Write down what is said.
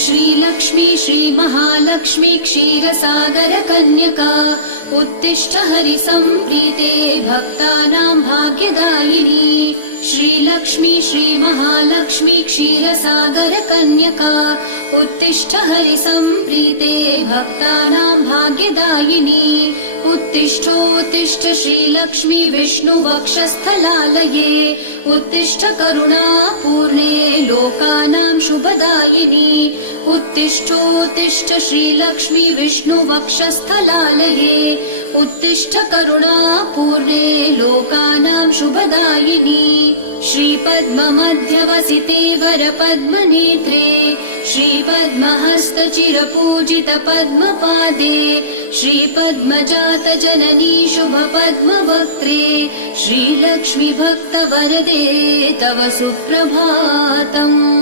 श्रीलक्ष्मी श्रीमहालक्ष्मी क्षीरसागर कन्यका उत्तिष्ठ हरिसम्प्रीते भक्तानां भाग्यदायिनी। श्रीलक्ष्मी श्रीमहालक्ष्मी क्षीरसागर कन्यका उत्तिष्ठ हरिसम्प्रीते भक्तानां भाग्यदायिनी। उत्तिष्ठोत्तिष्ठ श्रीलक्ष्मी विष्णुवक्षस्थलालये उत्तिष्ठ करुणापूर्णे लोकानां शुभदायिनी। उत्तिष्ठोत्तिष्ठ श्रीलक्ष्मी विष्णुवक्षस्थलालये उत्तिष्ठ करुणापूर्णे लोकानां शुभदायिनी। श्रीपद्ममध्यवसिते वरपद्मनेत्रे श्रीपद्महस्तचिरपूजित पद्मपादे श्रीपद्मजात जननी शुभपद्मवक्त्रे श्रीलक्ष्मी भक्तवरदे तव सुप्रभातम्।